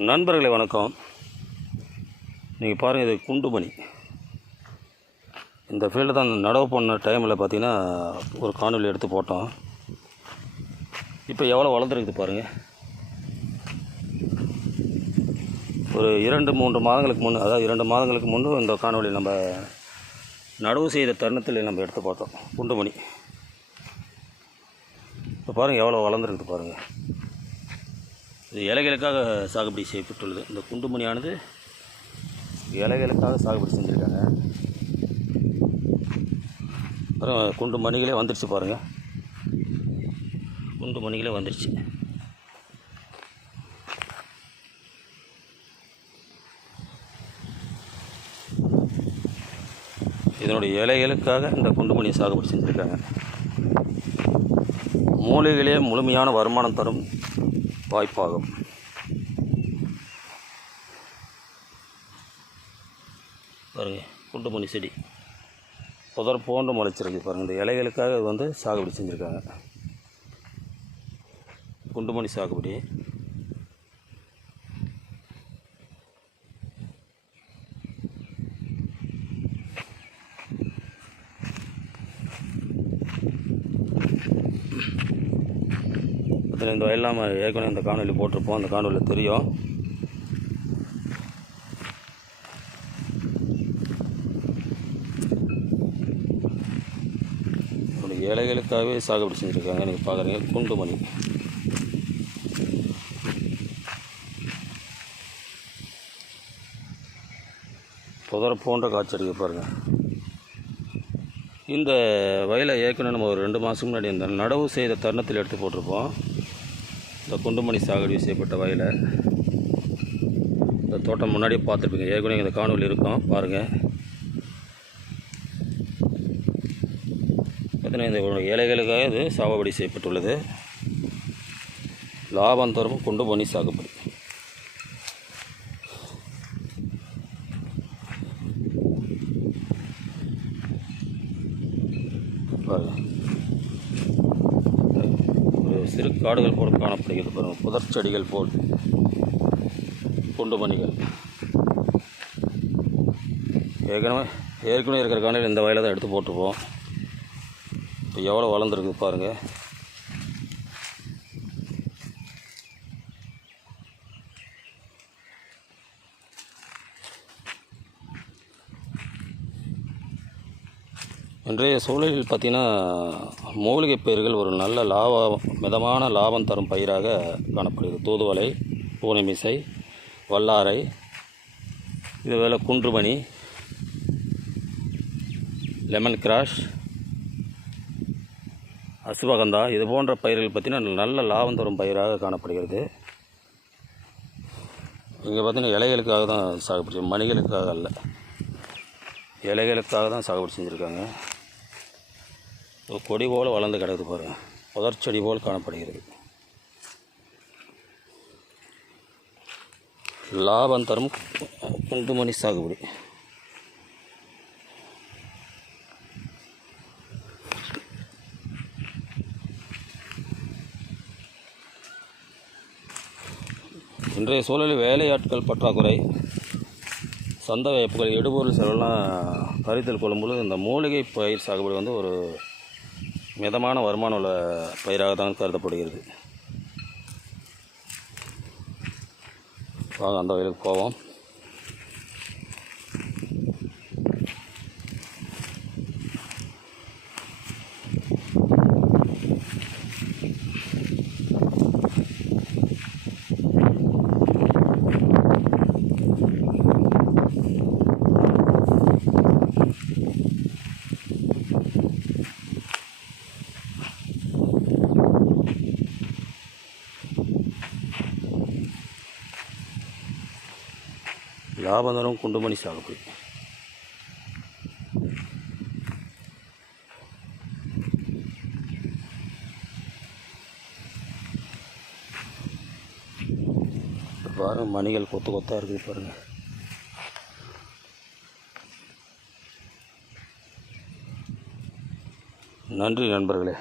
நண்பர்களே வணக்கம். நீங்கள் பாருங்கள் இது குண்டுமணி. இந்த ஃபீல்டு தான் நடவு பண்ண டைமில் பார்த்தீங்கன்னா ஒரு காணொலி எடுத்து போட்டோம். இப்போ எவ்வளோ வளர்ந்துருக்குது பாருங்கள் ஒரு இரண்டு மூன்று மாதங்களுக்கு முன் அதாவது இரண்டு மாதங்களுக்கு முன்பு இந்த காணொலி நம்ம நடவு செய்த தருணத்தில் நம்ம எடுத்து பார்த்தோம். குண்டுமணி. இப்போ பாருங்கள் எவ்வளோ வளர்ந்துருக்குது பாருங்கள் இது இலைகளுக்காக சாகுபடி செய்யப்பட்டுள்ளது. இந்த குண்டுமணியானது இலைகளுக்காக சாகுபடி செஞ்சுருக்காங்க. அப்புறம் குண்டு மணிகளே வந்துடுச்சு பாருங்கள் குண்டு மணிகளே வந்துடுச்சு இதனுடைய இலைகளுக்காக இந்த குண்டுமணியை சாகுபடி செஞ்சுருக்காங்க. மூலிகளே முழுமையான வருமானம் தரும் வாய்ப்பாகும். பாருங்கள் குண்டுமணி செடி. புதர் போன்று முளைச்சிருக்கு பாருங்கள் இந்த இலைகளுக்காக இது வந்து சாகுபடி செஞ்சுருக்காங்க. குண்டுமணி சாகுபடி. இதில் இந்த வயல்லாம் நம்ம ஏற்கனவே இந்த காணொலி போட்டிருப்போம். அந்த காணொலியில் தெரியும். இலைகளுக்காகவே ஏழைகளுக்காகவே சாகுபடி செஞ்சுருக்காங்க. நீங்கள் பார்க்குறீங்க குண்டுமணி. புதர போன்ற காய்ச்சி அடிக்க பாருங்கள் இந்த வயலை ஏற்கனவே நம்ம ஒரு ரெண்டு மாதம் முன்னாடி இந்த நடவு செய்த தருணத்தில் எடுத்து போட்டிருப்போம். இந்த குண்டுமணி சாகுபடி செய்யப்பட்ட வயலை இந்த தோட்டம் முன்னாடியே பார்த்துருப்பீங்க. ஏற்கனவே இந்த காணொலி இருக்கும். பாருங்கள் பார்த்தீங்கன்னா இந்த இலைகளுக்காக இது சாகுபடி செய்யப்பட்டுள்ளது. லாபம் தரும் குண்டுமணி சாகுபடி. பாருங்கள் சிறு காடுகள் போல் காணப்படுகிறது. பாருங்கள் புதர் செடிகள் போல் குண்டுமணிகள் ஏற்கனவே ஏற்கனவே இருக்கிற காணியில் இந்த வயலை தான் எடுத்து போட்டுருப்போம். இப்போ எவ்வளோ வளர்ந்துருக்கு பாருங்கள் இன்றைய சூழலில் பார்த்திங்கன்னா மூலிகை பயிர்கள் ஒரு நல்ல லாபம் மிதமான லாபம் தரும் பயிராக காணப்படுகிறது. தூதுவளை பூனைமிசை வல்லாரை இதுவேல குன்றுமணி லெமன் கிராஷ் அசுவகந்தா இது போன்ற பயிர்கள் பார்த்திங்கன்னா நல்ல லாபம் தரும் பயிராக காணப்படுகிறது. இங்கே பார்த்தீங்கன்னா இலைகளுக்காக தான் சாகுபடி மணிகளுக்காக அல்ல இலைகளுக்காக தான் சாகுபடி செஞ்சுருக்காங்க. ஒரு கொடி போல் வளர்ந்து கிடக்குது பாருங்கள் முதற்செடி போல் காணப்படுகிறது. லாபம் தரும் குண்டுமணி சாகுபடி. இன்றைய சூழலில் வேலையாட்கள் பற்றாக்குறை சந்தை வாய்ப்புகள் எடுபொருள் செலவெல்லாம் கருத்தில் கொள்ளும்பொழுது இந்த மூலிகை பயிர் சாகுபடி வந்து ஒரு மிதமான வருமானம் உள்ள பயிராக தான் கருதப்படுகிறது. வாங்க அந்த வயலுக்கு போவோம். லாபம் தரும் குண்டுமணி சாகுபடி பாருங்க மணிகள் கொத்து கொத்தாக இருக்குது பாருங்கள் நன்றி நண்பர்களே.